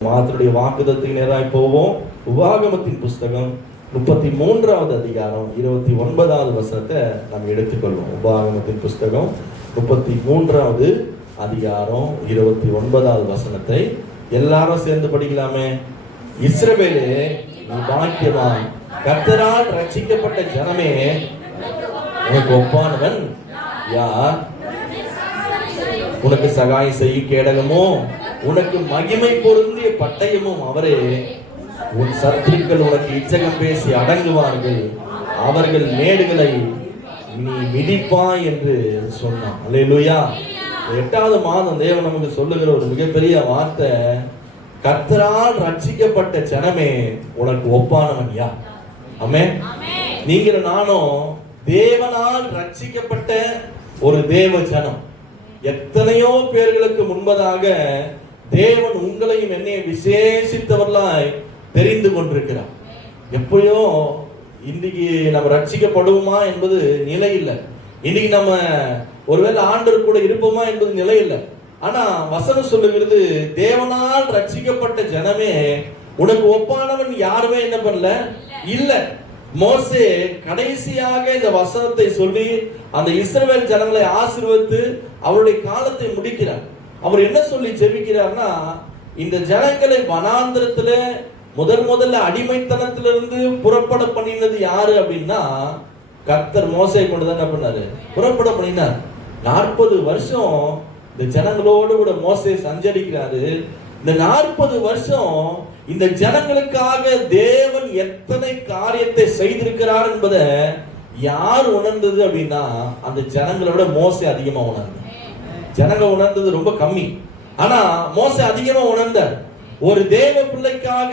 மாதத்துடைய வாக்குதத்துக்கு நேராய் போவோம். உபாகமத்தின் புஸ்தகம் 33வது அதிகாரம் 29வது வசனத்தை நாம் எடுத்துக்கொள்வோம். உபாகமத்தின் புஸ்தகம் 33வது அதிகாரம் 29வது வசனத்தை எல்லாரும் சேர்ந்து படிக்கலாமே. இஸ்ரவேலே, நீ பாக்கியவான், கர்த்தரால் ரட்சிக்கப்பட்ட ஜனமே, உனக்கு ஒப்பானவன் யார்? உனக்கு சகாயம் செய்யும் கேடகமோ, உனக்கு மகிமை பொருந்திய பட்டயமும் அவரே. உன் சத்துருக்கள் உனக்கு இச்சகம் பேசி அடங்குவார்கள், அவர்கள் மேடுகளை நீ மிதிப்பாய் என்று சொன்னான். அல்லேலூயா. 8வது மாதம் தேவன் நமக்கு சொல்லுகிற ஒரு மிகப்பெரிய வார்த்தை, கர்த்தரால் ரட்சிக்கப்பட்ட ஜனமே, உனக்கு ஒப்பானவன் யார்? ஆமென். நீங்க நானும் தேவனால் ரட்சிக்கப்பட்ட ஒரு தேவ ஜனம். எத்தனையோ பேர்களுக்கு முன்பதாக தேவன் உங்களையும் என்னையும் விசேஷித்தவர்களாய் தெரிந்து கொண்டிருக்கிறார். எப்பயோ இன்னைக்கு நம்ம ரட்சிக்கப்படுவோமா என்பது நிலை இல்லை. இன்னைக்கு நம்ம ஒருவேளை ஆண்டவர் கூட இருப்போமா என்பது நிலை இல்லை. ஆனா வசனம் சொல்லுகிறது, தேவனால் ரட்சிக்கப்பட்ட ஜனமே, உனக்கு ஒப்பானவன் யாருமே என்ன பண்ணல, இல்ல. மோசே கடைசியாக இந்த வசனத்தை சொல்லி அந்த இஸ்ரவேல் ஜனங்களை ஆசீர்வதித்து அவருடைய காலத்தை முடிக்கிறார். அவர் என்ன சொல்லி ஜெபிக்கிறார்னா, இந்த ஜனங்களை வனாந்திரத்துல முதல்ல அடிமைத்தனத்திலிருந்து புறப்பட பண்ணினது யாரு அப்படின்னா, கர்த்தர் மோசே கொண்டுதான் என்ன பண்ணாரு, புறப்பட பண்ணினார். 40 வருஷம் இந்த ஜனங்களோடு கூட மோசே சஞ்சரிக்கிறாரு. இந்த 40 வருஷம் இந்த ஜனங்களுக்காக தேவன் எத்தனை காரியத்தை செய்திருக்கிறார் என்பதை யார் உணர்ந்தது அப்படின்னா, அந்த ஜனங்களோட மோசே அதிகமா உணர்ந்தார். ஜனங்க உணர்ந்தது ரொம்ப கம்மி, ஆனா மோசே அதிகமா உணர்ந்தார். ஒரு தேவ பிள்ளைக்காக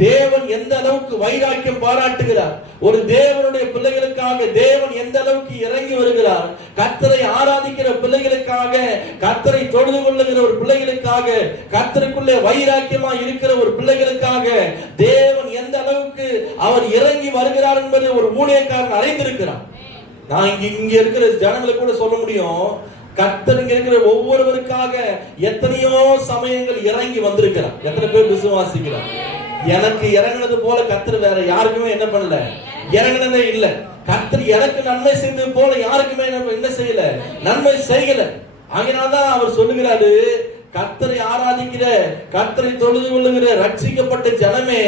தேவன் எந்த அளவுக்கு வைராக்கியம் பாராட்டுகிறார், ஒரு தேவனுடைய பிள்ளைகளுக்காக தேவன் எந்த அளவுக்கு இறங்கி வருகிறார், கர்த்தரை ஆராதிக்கிற பிள்ளைகளுக்காக, கர்த்தரை தொழுது கொள்ளுகிற ஒரு பிள்ளைகளுக்காக, கர்த்தருக்குள்ளே வைராக்கியமா இருக்கிற ஒரு பிள்ளைகளுக்காக தேவன் எந்த அளவுக்கு அவர் இறங்கி வருகிறார் என்பதை ஒரு ஊழியக்காரன் அறிந்திருக்கிறார். நான் இங்க இருக்கிற ஜனங்களுக்கு கூட சொல்ல முடியும், கர்த்தர் இங்க இருக்கிற ஒவ்வொருவருக்காக எத்தனையோ சமயங்கள் இறங்கி வந்திருக்கிறார். எத்தனை பேர் விசுவாசிக்கிறார்? எனக்கு இறங்கினது போல கர்த்தர் வேற யாருக்குமே என்ன பண்ணல, இறங்கினதே இல்ல. கர்த்தர் எனக்கு நன்மை செய்தது போல யாருக்குமே என்ன செய்யல, நன்மை செய்யல. ஆகையினால்தான் அவர் சொல்லுகிறாரு, கர்த்தரை ஆராதிக்கிற, கர்த்தரை தொழுது கொள்ளுகிற ரட்சிக்கப்பட்ட ஜனமே,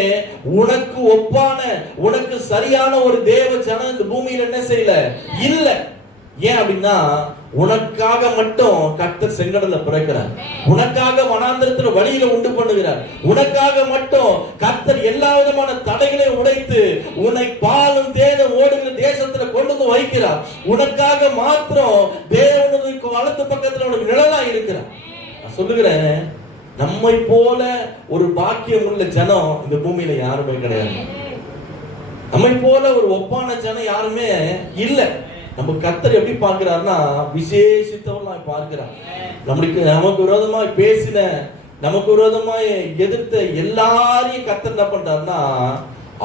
உனக்கு ஒப்பான, உனக்கு சரியான ஒரு தேவ ஜனம் இந்த பூமியில என்ன செய்யல, இல்ல. ஏன் அப்படின்னா, உனக்காக மட்டும் கர்த்தர் செங்கடல்ல பிறக்கிறார், உனக்காக வனாந்திரத்துல வழியில உண்டு பண்ணுகிறார், உனக்காக மட்டும் கர்த்தர் எல்லா விதமான தடைகளை உடைத்து உன்னை பாலும் தேனும் ஓடுகிற தேசத்துல கொண்டு வந்து வைக்கிறார். உனக்காக மாத்திரம் தேவனுக்கு வலது பக்கத்துல உனக்கு நிழலா இருக்கிறார். நான் சொல்லுகிறேன், நம்மை போல ஒரு பாக்கியம் உள்ள ஜனம் இந்த பூமியில யாருமே கிடையாது. நம்மை போல ஒரு ஒப்பான ஜனம் யாருமே இல்ல. நம்ம கர்த்தர் எப்படி பார்க்கிறார்னா, விசேஷித்தவர்களாய் பார்க்கிறார். நமக்கு விரோதமாய் பேசின, நமக்கு விரோதமாய் எதிர்த்த எல்லாரையும் கர்த்தர் என்ன பண்றாருன்னா,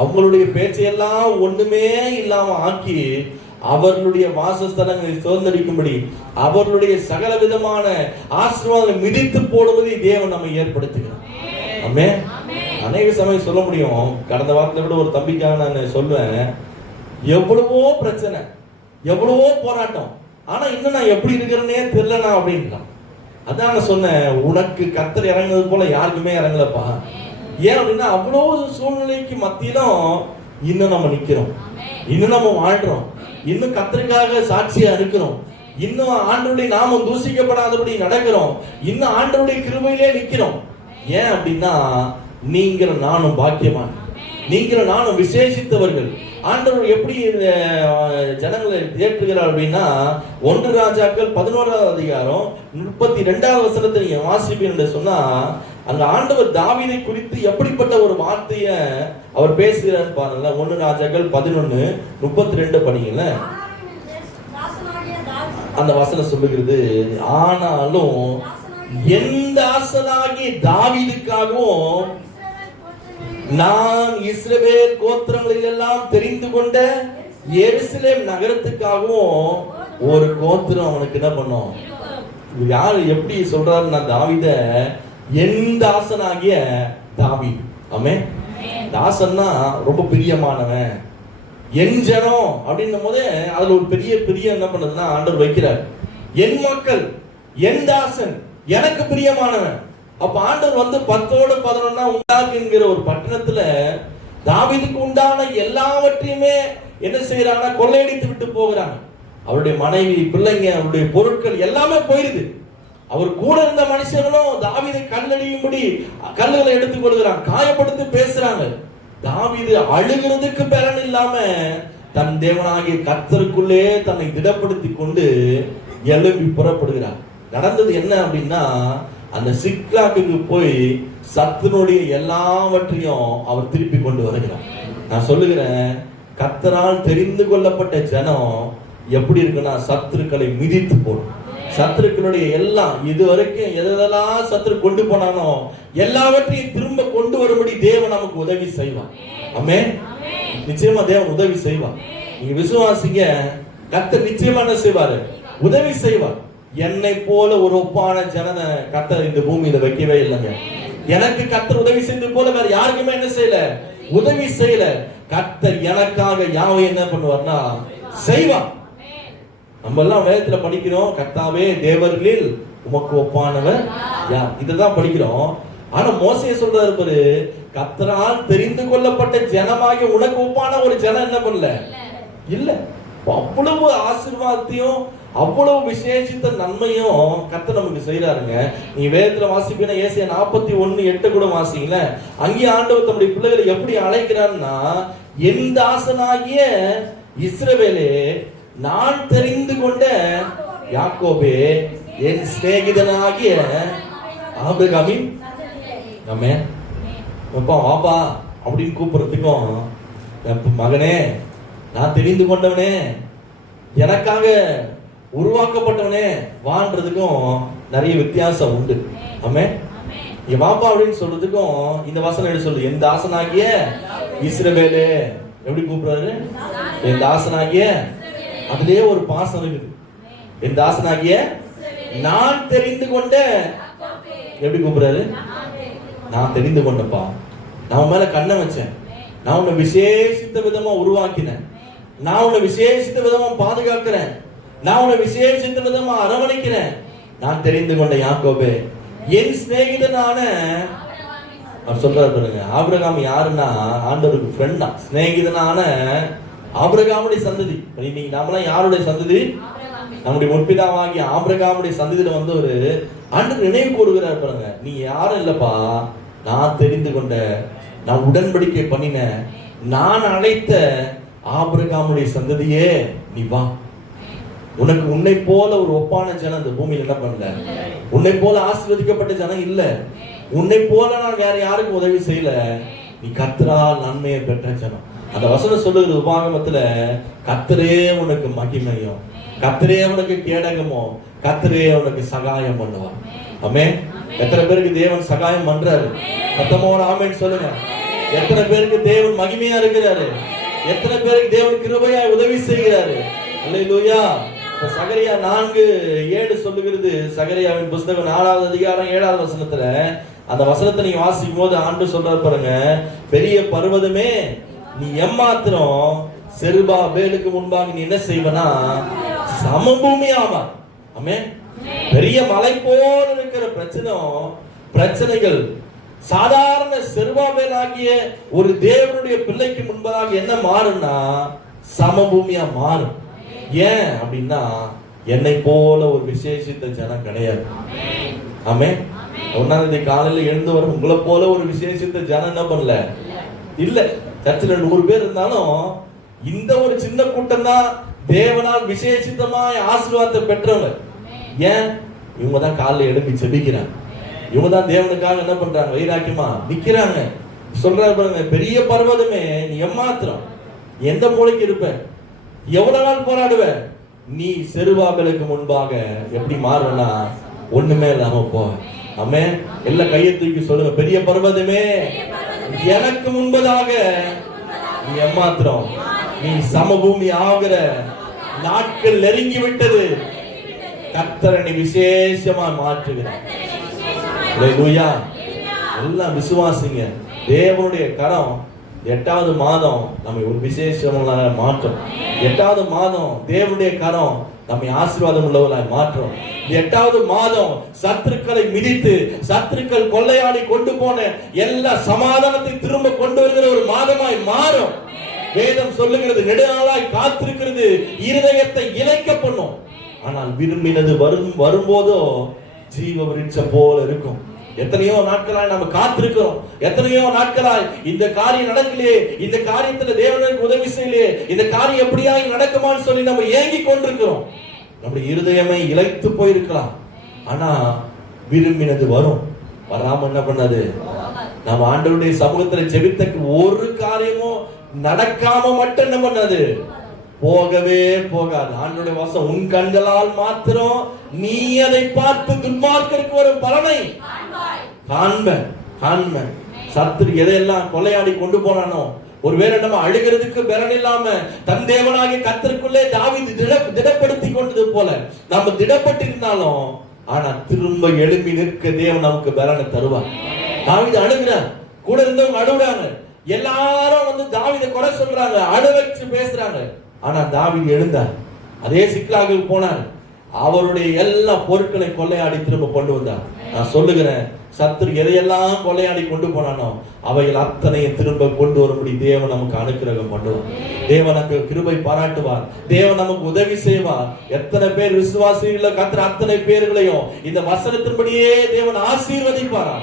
அவங்களுடைய பேச்சையெல்லாம் ஒண்ணுமே இல்லாம ஆக்கி அவர்களுடைய வாசஸ்தலங்களை சுதந்திரிக்கும்படி அவர்களுடைய சகல விதமான ஆசீர்வாதங்களை மிதித்து போடுவதை தேவன் நம்ம ஏற்படுத்துகிறார். ஆமென். அநேக சமயம் சொல்ல முடியும். கடந்த வாரத்தை விட ஒரு தம்பிக்காக நான் சொல்வேன், எவ்வளவோ பிரச்சனை, எவ்வளவோ போராட்டம், ஆனா இன்னும் நான் எப்படி இருக்கிறேன்னே தெரியலனா அப்படின்றான். அதான் நான் சொன்னேன், உனக்கு கர்த்தர் இறங்குனது போல யாருக்குமே இறங்கலப்பா. ஏன் அப்படின்னா, அவ்வளவு சூழ்நிலைக்கு மத்தியிலும் இன்னும் நம்ம நிக்கிறோம், இன்னும் நம்ம வாழ்றோம், இன்னும் கர்த்தருக்காக சாட்சியா இருக்கிறோம், இன்னும் ஆண்டவருடைய நாமம் தூசிக்கப்படாதபடி நடக்கிறோம், இன்னும் ஆண்டவருடைய கிருபையிலே நிக்கிறோம். ஏன் அப்படின்னா, நீங்களும் நானும் பாக்கியவான், நீங்களும் நானும் விசேஷித்தவர்கள். ஆண்டவர் எப்படி ஜனங்களை ஏற்றுகிறார் அப்படின்னா, 1 ராஜாக்கள் 11வது அதிகாரம் 32வது வசனத்தை நீங்க வாசிப்பீங்க சொன்னா, அங்க ஆண்டவர் தாவீதை குறித்து எப்படிப்பட்ட ஒரு வார்த்தையை அவர் பேசுகிறார் பாருங்க. 1 ராஜாக்கள் 11:32 படிங்கள. அந்த வசனம் சொல்லுகிறது, ஆனாலும் எந்த தாசனாகிய தாவீதுக்காகவும் நான் இஸ்ரவேல் கோத்திரங்களில் எல்லாம் தெரிந்து கொண்ட எருசலேம் நகரத்துக்காகவும் ஒரு கோத்திரம் அவனுக்கு என்ன பண்ணும். யாரு எப்படி சொல்றாரு, நான் தாவீதை என் தாசனாகிய தாவீது. ஆமென். தாசன்னா ரொம்ப பிரியமானவன், என் ஜனம் அப்படின்னும் போதே அதுல ஒரு பெரிய என்ன பண்ணுதுன்னா ஆண்டவர் வைக்கிறார். என் மக்கள், என் தாசன், எனக்கு பிரியமானவன். அப்ப ஆண்டவர் 10-11 உண்டாக்குங்கிற ஒரு பட்டணத்துல தாவீதுக்கு உண்டான எல்லாவற்றையுமே என்ன செய்யறாங்கன்னா கொள்ளையடித்து விட்டு போகிறாங்க. அவருடைய மனைவி, பிள்ளைங்க, அவருடைய பொருட்கள் எல்லாமே போயிருது. அவர் கூட இருந்த மனுஷங்களும் தாவீதை கல்லடியும்படி கல்லுகளை எடுத்துக் கொள்கிறாங்க, காயப்படுத்தி பேசுறாங்க. தாவீது அழுகிறதுக்கு பலன் இல்லாம தன் தேவனாகிய கர்த்தருக்குள்ளே தன்னை திடப்படுத்தி கொண்டு எழும்பி புறப்படுகிறார். நடந்தது என்ன அப்படின்னா, அந்த சிக்லாக்குக்கு போய் சத்துனுடைய எல்லாவற்றையும் அவர் திருப்பி கொண்டு வருகிறார். நான் சொல்லுகிறேன், கர்த்தரால் தெரிந்து கொள்ளப்பட்ட ஜனம் எப்படி இருக்குன்னா சத்துருக்களை மிதித்து போடும். சத்துருக்களுடைய எல்லாம் இதுவரைக்கும் எதெல்லாம் சத்துரு கொண்டு போனானோ எல்லாவற்றையும் திரும்ப கொண்டு வரும்படி தேவன் நமக்கு உதவி செய்வான். ஆமென். நிச்சயமா தேவன் உதவி செய்வான். நீங்க விசுவாசிங்க, கர்த்தர் நிச்சயமா என்ன செய்வாரு? உதவி செய்வார். என்னை போல ஒரு ஒப்பான ஜனனை கர்த்தர் இந்த பூமியில வைக்கவே இல்லைங்க. எனக்கு கர்த்தர் உதவி செய்தது போல வேற யாருக்குமே என்ன செய்யல, உதவி செய்யல. கர்த்தர் எனக்காக யாவை என்ன பண்ணுவார்னா செய்வார். நம்ம எல்லாம் வேதத்துல படிக்கிறோம், கர்த்தாவே தேவர்களில் உமக்கு ஒப்பானவர் யார், இததான் படிக்கிறோம். ஆனா மோசே சொல்றாரு பாரு, கர்த்தரால் தெரிந்து கொள்ளப்பட்ட ஜனமாகிய உனக்கு ஒப்பான ஒரு ஜனம் என்ன பண்ணல இல்ல. அவ்வளவு ஆசீர்வாதத்தையும் அவ்வளவு விசேஷித்த நன்மையும் கர்த்தர் நமக்கு செய்யறாருங்க. நீ வேதத்துல வாசிப்பீங்கன்னா ஏசாயா 41:8 கூட வாசிங்கள. அங்கே ஆண்டவர் தம்முடைய பிள்ளைகளை எப்படி அழைக்கிறான்னா, என் தாசனாகிய இஸ்ரவேலே, நான் தெரிந்து கொண்ட யாக்கோபே, என் சிநேகிதனாகிய ஆபிரகாமின். ஆமென். வாப்பா அப்படின்னு கூப்பிடுறதுக்கும் மகனே, நான் தெரிந்து கொண்டவனே, எனக்காக உருவாக்கப்பட்டவனே வான்றதுக்கும் நிறைய வித்தியாசம் உண்டு. ஆமென். வாப்பா அப்படின்னு சொல்றதுக்கும் இந்த வசனம் எப்படி சொல்லு, என் தாசனாகிய இஸ்ரவேலே. எப்படி கூப்பிடுறாரு? என் தாசனாகிய, அதுலயே ஒரு பாசம் இருக்குது. என் தாசனாகிய நான் தெரிந்து கொண்ட. எப்படி கூப்பிடுறாரு? நான் தெரிந்து கொண்டப்பா, நான் உன் மேல கண்ணை வச்சேன், நான் உன்னை விசேஷித்த விதமா உருவாக்கினேன், நான் உன்னை விசேஷித்த விதமா பாதுகாக்கிறேன், நான் உன்னை விசேஷித்த விதமா அரவணைக்கிறேன். நான் தெரிந்து கொண்ட யாக்கோபே, என் சிநேகிதனான. அவர் சொல்றாரு பாருங்க, ஆபிரகாம் யாருன்னா ஆண்டவருக்கு ஃப்ரெண்டா, சிநேகிதனான ஆபிரகாமுடைய சந்ததி. இன்னைக்கு நாமெல்லாம் யாருடைய சந்ததி? நம்முடைய முற்பிதாவாகிய ஆபிரகாமுடைய சந்ததியில ஒரு ஆண்டவர் நினைவு கூறுகிறார் பாருங்க, நீ யாரும் இல்லப்பா, நான் தெரிந்து கொண்ட, நான் உடன்படிக்கை பண்ணின, நான் அழைத்த ஆபிரகாமுடைய சந்ததியே நீ வா. உனக்கு உன்னை போல ஒரு ஒப்பான ஜனம் இந்த பூமியில என்ன பண்ணல, உன்னை போல ஆசீர்வதிக்கப்பட்ட ஜனம் இல்ல, உன்னை போல நான் வேற யாருக்கும் உதவி செய்யல, நீ கர்த்தரால் நன்மையை பெற்ற ஜனம். அந்த வசனம் சொல்லுகிற உபாகமத்துல, கர்த்தரே உனக்கு மகிமையும், கர்த்தரே உனக்கு கேடகமோ, கர்த்தரே உனக்கு சகாயம் பண்ணுவார். ஆமென். எத்தனை பேருக்கு தேவன் சகாயம் பண்றாரு? சத்தமோட ஆமென் சொல்லுங்க. எத்தனை பேருக்கு தேவன் மகிமையா இருக்கிறாரு? எத்தனை பேருக்கு தேவன் கிருபையா உதவி செய்கிறாரு? அல்லேலூயா. சகரியா 4:7 சொல்லுகிறது. சகரியாவின் புஸ்தகம் 4வது அதிகாரம் 7வது வசனத்துல அந்த வசனத்தை நீங்க வாசிக்கும் போது ஆண்டு சொல்றாரு பாருங்க, பெரிய பர்வதமே நீ எம்மாத்திரம் செருபாபேலுக்கு முன்பாக நீ என்ன செய்வனா சமபூமி ஆமா. ஆமென். பெரிய மலை போல இருக்கிற பிரச்சனைகள் சாதாரண செருபாபேல் ஆகிய ஒரு தேவனுடைய பிள்ளைக்கு முன்பதாக என்ன மாறும்னா சமபூமியா மாறும். ஏன் அப்படின்னா, என்னை போல ஒரு விசேஷித்த ஜனம் கிடையாது. ஆமென். 1ஆம் தேதி காலையில எழுந்து வர உங்களை போல ஒரு விசேஷித்த ஜனம் என்ன பண்ணல இல்ல. சர்ச்சில் 100 பேர் இருந்தாலும் இந்த ஒரு சின்ன கூட்டம் தான் தேவனால் விசேஷித்தமாய் ஆசீர்வாதத்தை பெற்றவங்க. ஏன்? இவங்க தான் காலைல எழுப்பி ஜெபிக்கிறாங்க, இவங்க தான் தேவனுக்காக என்ன பண்றாங்க, வைராக்கியமா நிக்கிறாங்க. சொல்றாரு பாருங்க, பெரிய பர்வதமே நீ எம்மாத்திரம் எந்த மூலைக்கு இருப்ப, எவ்வளவு நாள் போராடுவ, நீ செருபாபேலுக்கு முன்பாக எப்படி மாறுவனா ஒண்ணுமே இல்லாம போ. ஆமென். எல்லாம் கையை தூக்கி சொல்லுங்க, பெரிய பர்வதமே எனக்கு முன்பதாக நீ எம்மாத்திரம், நீ சமபூமி ஆகிற நாட்கள் நெருங்கி விட்டது, கர்த்தரை நீ விசேஷமா மாற்றுகிறார். அல்லேலூயா. எல்லாம் விசுவாசிங்க. தேவனுடைய கரம் 8வது மாதம் நம்மை ஒரு விசேஷமான மாற்றம். 8வது மாதம் தேவனுடைய கரம் நம்மை ஆசீர்வாதம் உள்ளவர்களாய் மாற்றும். 8வது மாதம் சத்துருக்களை மிதித்து சத்துருக்கள் கொள்ளையாடி கொண்டு போன எல்லா சமாதானத்தை திரும்ப கொண்டு வருகிற ஒரு மாதமாய் மாறும். வேதம் சொல்லுகிறது, நெடுநாளாய் காத்திருக்கிறது இருதயத்தை இளைக்க பண்ணும். ஆனால் விரும்பினது வரும்போதோ ஜீவ விருட்சம் போல இருக்கும். எத்தனையோ நாட்களாய் நம்ம காத்திருக்கிறோம். எத்தனையோ நாட்களாய் இந்த காரியம் நடக்கலையே, இந்த காரியத்துல தேவனுக்கு உதவி செய்யலையே, இந்த காரியம் எப்படியா நடக்குமான்னு சொல்லி நம்ம ஏங்கி கொண்டிருக்கிறோம். நம்முடைய இருதயமே இளைத்து போயிருக்கலாம். ஆனா விரும்பினது வரும். வராம என்ன பண்ணது? நம்ம ஆண்டவருடைய சமூகத்துல ஜெபித்த ஒரு காரியமும் நடக்காம மட்டும் என்ன பண்ணது? போகவே போகாது. ஆண்டவருடைய வசனம், உன் கண்களால் மாத்திரம் நீ அதை பார்த்து துன்மார்க்கருக்கு வரும் பலனை காண்ப. சத்துரு எதையெல்லாம் கொள்ளையாடி கொண்டு போனானோ, ஒருவேளை நம்ம அழுகிறதுக்கு பலன் இல்லாம தன் தேவனாகிய கர்த்தருக்குள்ளே தாவீது திடப்படுத்தி கொண்டது போல நம்ம திடப்பட்டிருந்தாலும், ஆனா திரும்ப எழும்பி நிற்க தேவன் நமக்கு பலனை தருவார். தாவீது அழுகிறார், கூட இருந்தவங்க அழுகுறாங்க, எல்லாரும் தாவீதை குறை சொல்றாங்க, அழ வச்சு பேசுறாங்க. ஆனா தாவீது எழுந்தார், அதே சிக்லாகுக்கு போனார், அவருடைய எல்லா பொருட்களை கொள்ளையாடி திரும்ப கொண்டு வந்தார். நான் சொல்லுகிறேன், சத்துரு எதையெல்லாம் கொள்ளையாடி கொண்டு போனானோ அவைகள் அத்தனையும் திரும்ப கொண்டு வரும்படி தேவன் நமக்கு அனுக்கிரகம் பண்ணுவார். தேவன் நமக்கு கிருபை பாராட்டுவார். தேவன் நமக்கு உதவி செய்வார். எத்தனை பேர் விசுவாசிகளோ கர்த்தர் அத்தனை பேர்களையும் இந்த வசனத்தின்படியே தேவன் ஆசீர்வதிப்பார்.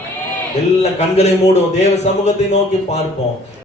எல்லா கண்களை மூடும், தேவ சமூகத்தை நோக்கி பார்ப்போம்.